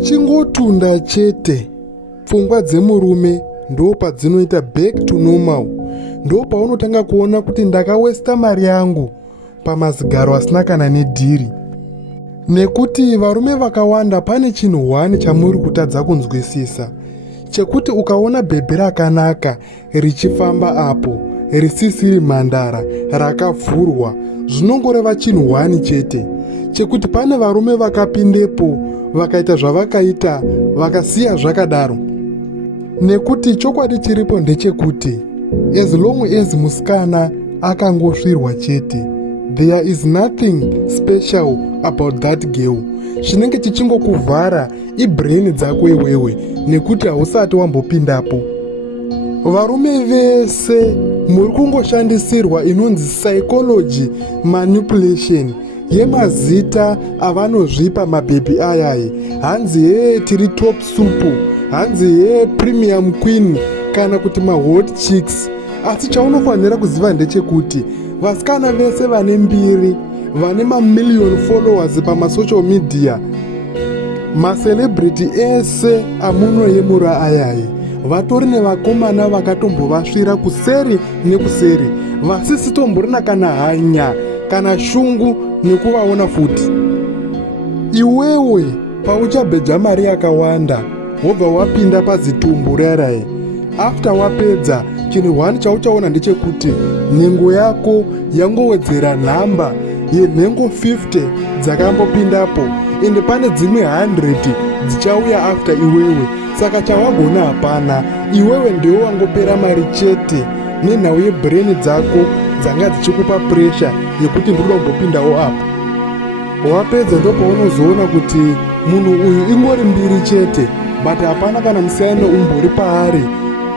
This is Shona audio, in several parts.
Chingotunda chete. Pfungwa dzemurume ndo padzinoita back to normal. Ndo paunotanga kuona kuti ndakawesta mari yangu pamazigaro asina kana nedhiri. Nekuti varume vakawanda pane chinhu 1 chamuri kutadza kunzwisisa. Chekuti ukaona bhebhe rakanaka richifamba apo, risisiri mhandara, rakavhurwa, zvinongoreva chinhu 1 chete. Chekuti pane varume vakapindepo, vakaita zvavakaita, vakasiya zvakadaro. Nekuti chokwadi chiripo ndechekuti, as long as musikana akangosvirwa chete, there is nothing special about that girl. Chinenge chichingokuvhara ibrain dzako iwewe, nekuti hausati wambopindapo. Varume vese muri kungoshandisirwa inonzi psychology manipulation yemazita avanozvipa mabhebhi ayayi. Hanzi tiri top supu, hanzi premium queen, kana kuti mahot chicks. Asi chaunofanira kuziva ndechekuti vasikana vese vane mbiri, vane mamillion followers pamasocial media, macelebrity ese amunoyemura ayayi, vatori nevakomana vakatombovasvira kuseri nekuseri, vasisitomborina kana hanya kana shungu nekuvaona futi. Iwewe pauchabheja mari yakawanda wobva wapinda pazitumbu raraye, after wapedza chinhu 1 chauchaona ndechekuti nhengo yako yangowedzera nhamba yenhengo 50 dzakambopindapo, ende pane dzimwe 100 dzichauya after iwewe. Saka chawagona hapana, iwewe ndiwe wangopera mari chete nenhau yebrain dzako dzanga dzichikupa pressure yekuti ndinoda kumbopindawo apo. Wapedza ndo paunozoona kuti munhu uyu ingori mbiri chete, but hapana kana musiyano umbori paari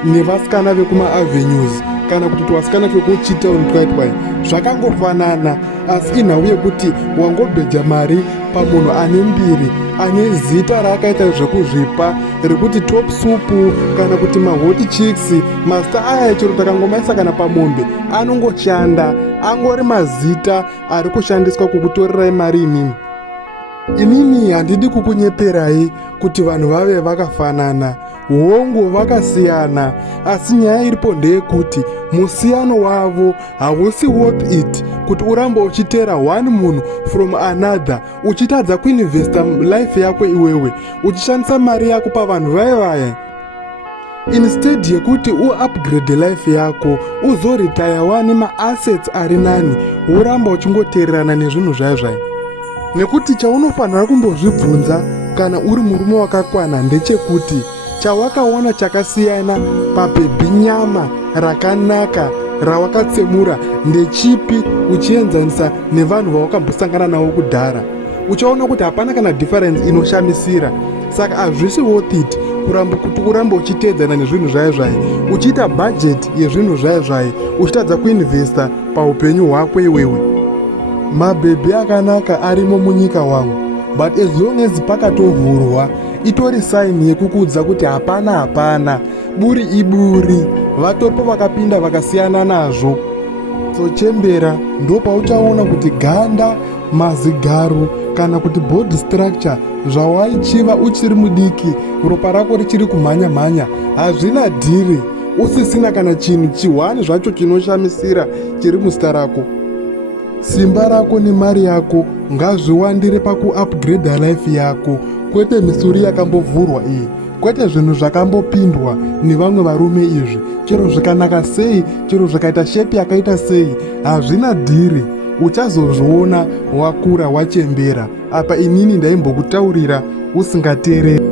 nevasikana vekuma-avenues kana kuti twasikana twekuchitown twaitwai. Zvakangofanana, asi inhau yekuti wangobheja mari pamunhu ane mbiri, ane zita raakaita zvekuzvipa rekuti top supu kana kuti mahot chicks. Mazita aya chero takangomaisa kana pamombe anongoshanda, angori mazita ari kushandiswa kukutorerai mari imimi. Inini handidi kukunyeperai kuti vanhu vave vakafanana, hongu vakasiyana, asi nyaya iripo ndeyekuti musiyano wavo hausi worth it kuti urambe uchitera one munhu from another, uchitadza kuinvesta life yako iwewe, uchishandisa mari yako pavanhu vaya. Instead yekuti uupgrade life yako, uzoretire nemassets ari nani, uramba uchingotererana nezvinhu zvaizvai. Nekuti chaunofanira kumbozvibvunza kana uri murume wakakwana ndechekuti chawakaona chakasiyana pabhebhi nyama rakanaka rawakatsemura ndechipi uchienzanisa nevanhu vawakambosangana navo kudhara. Uchaona kuti hapana kana difference inoshamisira. Saka hazvisi worth it kuramba kuti urambe uchiteedzana nezvinhu zvaizvai, uchiita budget yezvinhu zvaizvai, uchitadza kuinvesta paupenyu hwako iwewe. Mabhebhi akanaka arimo munyika wangu, but as long as pakatovhurwa itori sign yekukudza kuti hapana, buri iburi, vatoripo vakapinda vakasiyana nazvo. So chembera, ndo pauchaona kuti ganda, mazigaro kana kuti body structure zvawaichiva uchiri mudiki, ropa rako richiri kumhanya hazvina dhiri, usisina kana chinhu chihwani zvacho chinoshamisira chiri muzita rako. Simba rako nemari yako ngazviwandire pakuupgrade life yako, kwete misuri yakambovhurwa iyi, kwete zvinhu zvakambopindwa nevamwe varume izvi. Chero zvakanaka sei, chero zvakaita shepi yakaita sei, hazvina dhiri, uchazozviona wakura wachembera. Apa inini ndaimbokutaurira usingateereri.